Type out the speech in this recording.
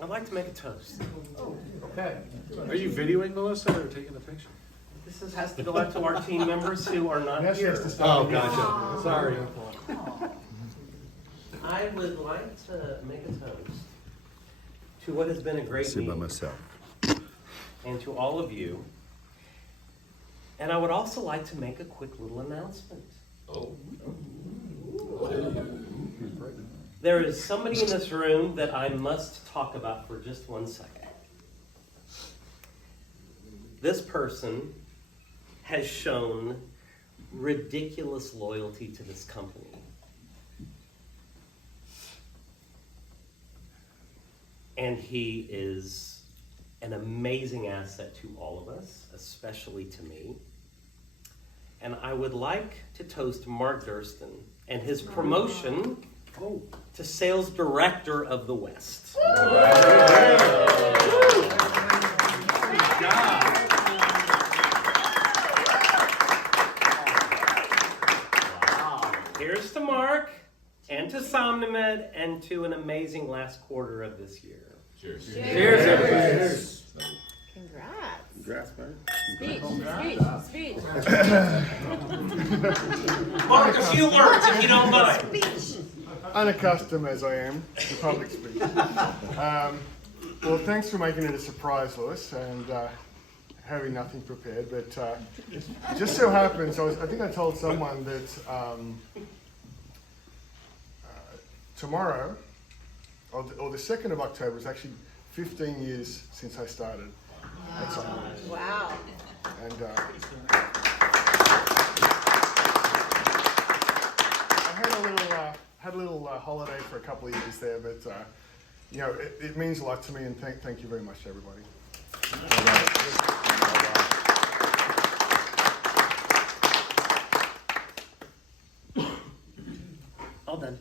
I'd like to make a toast. Okay. Are you videoing Melissa or taking a picture? Has to go out to our team members who are not Yes, here. yes, to start. Oh, gotcha. Sorry. I would like to make a toast to what has been a great Sit by meeting, myself. and to all of you. And I would also like to make a quick little announcement. There is somebody in this room that I must talk about for just 1 second. This person has shown ridiculous loyalty to this company. And he is an amazing asset to all of us, especially to me. And I would like to toast Mark Durston and his promotion to Sales Director of the West. Here's to Mark, and to Somnimed, and to an amazing last quarter of this year. Cheers. Cheers, everybody. Congrats. Congrats, man. Speech. Mark, a few words if you don't mind. Unaccustomed as I am to public speech. Well, thanks for making it a surprise, Lewis, and having nothing prepared. But it just so happens, I think I told someone that tomorrow, or the 2nd of October, is actually 15 years since I started. Wow. And I had a little holiday for a couple of years there, but you know, it means a lot to me, and thank you very much, everybody. All done.